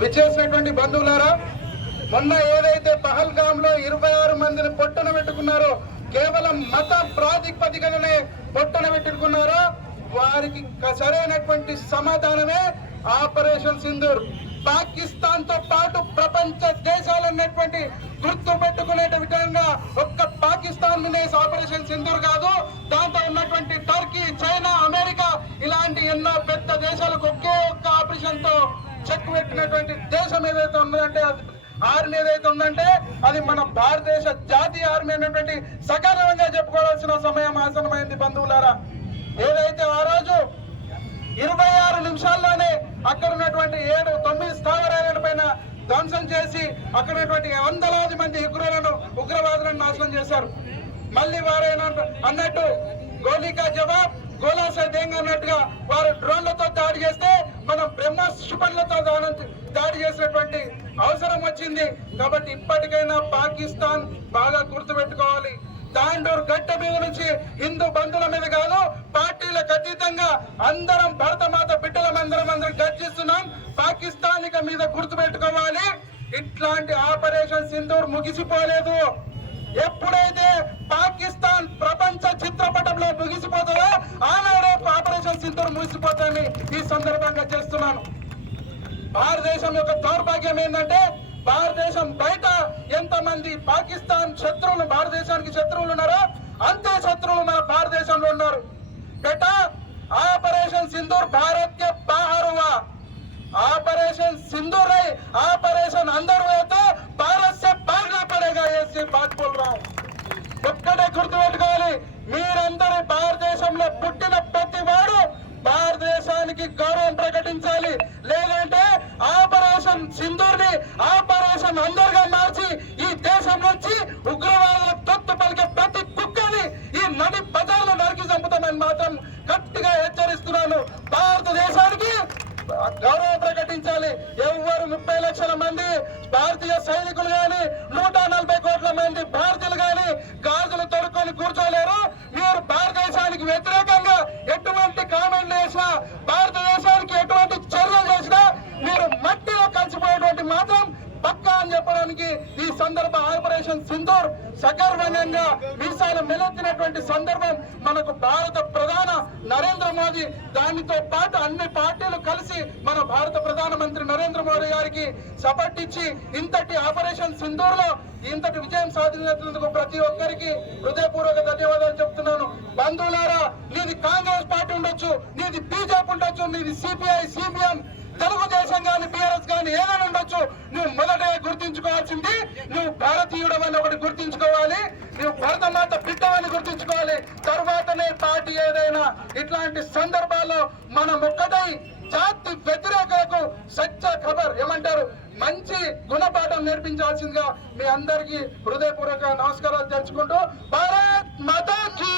విచ్చేసినటువంటి బంధువులారా, మొన్న ఏదైతే పహల్గామ్ లో 26 మందిని పొట్టన పెట్టుకున్నారో, కేవలం మత ప్రాతిపదికనే పొట్టన పెట్టుకున్నారో వారికి సరైనటువంటి సమాధానమే ఆపరేషన్ సింధూర్. పాకిస్తాన్ తో పాటు ప్రపంచ దేశాలన్నటువంటి గుర్తు పెట్టుకునే విధంగా ఒక్క పాకిస్తాన్ మీద ఆపరేషన్ సింధూర్ కాదు, దాంతో ఉన్నటువంటి టర్కీ, చైనా, అమెరికా ఇలాంటి ఎన్నో పెద్ద దేశాలకు ఒకే ఒక్క ఆపరేషన్ తో చెక్ పెట్టినటువంటి దేశం ఏదైతే ఉన్నదంటే, ఆర్మీ ఏదైతే ఉందంటే అది మన భారతదేశ జాతీయ ఆర్మీ అనేటువంటి సగర్వంగా చెప్పుకోవాల్సిన సమయం ఆసనమైంది బంధువులారా. ఏదైతే ఆ రోజు 26 నిమిషాల్లోనే అక్కడ ఉన్నటువంటి 7-9 స్థావరాల పైన ధ్వంసం చేసి అక్కడ ఉన్నటువంటి వందలాది మంది ఉగ్రవాదులను నాశనం చేశారు. మళ్ళీ వారైనా అన్నట్టు గోలీకా జవాబ్ గోలాసే దేంగ్ అన్నట్టుగా వారు డ్రోన్లతో దాడి చేస్తే మనం బ్రహ్మోస్ క్షిపణులతో దాడి చేసినటువంటి అవసరం వచ్చింది. కాబట్టి ఇప్పటికైనా పాకిస్తాన్ బాగా గుర్తుపెట్టుకోవాలి. తాండూరు గడ్డ మీద నుంచి హిందూ బంధువుల మీద కాదు, పార్టీలకు అతీతంగా అందరం భరతమాత బిడ్డలందరం గర్జిస్తున్నాం. పాకిస్తానిక మీద గుర్తుపెట్టుకోవాలి, ఇట్లాంటి ఆపరేషన్ సింధూర్ ముగిసిపోలేదు. ఎప్పుడైతే పాకిస్తాన్ ప్రపంచ చిత్రపటంలో ముగిసిపోతుందో ఆనాడే ఆపరేషన్ సింధూర్ ముగిసిపోతాయని ఈ సందర్భంగా చేస్తున్నాను. భారతదేశం యొక్క దౌర్భాగ్యం ఏంటంటే, భారతదేశం బయట ఎంతమంది పాకిస్తాన్ శత్రువులు, భారతదేశానికి శత్రువులు ఉన్నారో అంతే శత్రువులు మన భారతదేశంలో ఉన్నారు. बेटा ऑपरेशन सिंदूर भारत के बाहर हुआ, ऑपरेशन सिंदूर नहीं ऑपरेशन अंदर हुआ तो भारत से भागना पड़ेगा. ऐसी बात बोल रहा हूँ. ఒక్కటే గుర్తుపెట్టుకోవాలి, మీరందరూ భారతదేశంలో పుట్టిన ప్రతి వాడు భారతదేశానికి గౌరవం ప్రకటించాలి. లేదంటే ఆపరేషన్ సింధూర్ ని ఆపరేషన్ అందరుగా మార్చి ఈ దేశం నుంచి ఉగ్రవాదుల తొత్తు పలికే ప్రతి కుక్కని ఈ నడి బజార్లో నరికి చంపుతామని మాత్రం గట్టిగా హెచ్చరిస్తున్నాను. భారతదేశానికి గౌరవం ప్రకటించాలి. ఎవరు 30 లక్షల మంది భారతీయ సైనికులు గాని 140 కోట్ల మంది భారతీయులు గాని గాజులు తొడుక్కొని కూర్చోలేరు. మీరు భారతదేశానికి వ్యతిరేకంగా ఎటువంటి కామెంట్లు చేసినా, భారతదేశానికి ఎటువంటి చర్యలు చేసినా మీరు మట్టిలో కలిసిపోయేటువంటి మాత్రం పక్కా అని చెప్పడానికి ఈ సందర్భ ఆపరేషన్ సింధూర్ సగర్వంగా మీసాలు మెలెత్తినటువంటి సందర్భం మనకు భారత ప్రధాన నరేంద్ర మోదీ, దానితో పాటు అన్ని పార్టీలు కలిసి మన భారత ప్రధానమంత్రి నరేంద్ర మోదీ గారికి సపోర్ట్ ఇచ్చి ఇంతటి ఆపరేషన్ సింధూర్ లో ఇంతటి విజయం సాధించినందుకు ప్రతి ఒక్కరికి హృదయపూర్వక ధన్యవాదాలు చెప్తున్నాను. బంధువులారా, నీది కాంగ్రెస్ పార్టీ ఉండొచ్చు, నీది బీజేపీ ఉండొచ్చు, నీది సిపిఐ, సిపిఎం, తెలుగుదేశం గాని, బిఆర్ఎస్ గాని ఏదైనా ఉండొచ్చు, నువ్వు మొదటగా గుర్తించుకోవాల్సింది నువ్వు భారతీయుడవని ఒకటి గుర్తించుకోవాలి, నువ్వు భరతమాత బిడ్డవని గుర్తించుకోవాలి. తర్వాతనే పార్టీ ఏదైనా. ఇట్లాంటి సందర్భాల్లో మనం ఒక్కటై జాతి వ్యతిరేకలకు సత్య ఖబర్ ఏమంటారు, మంచి గుణపాఠం నేర్పించాల్సిందిగా మీ అందరికీ హృదయపూర్వక నమస్కారాలు తెలుసుకుంటూ భారత్ మాతా కీ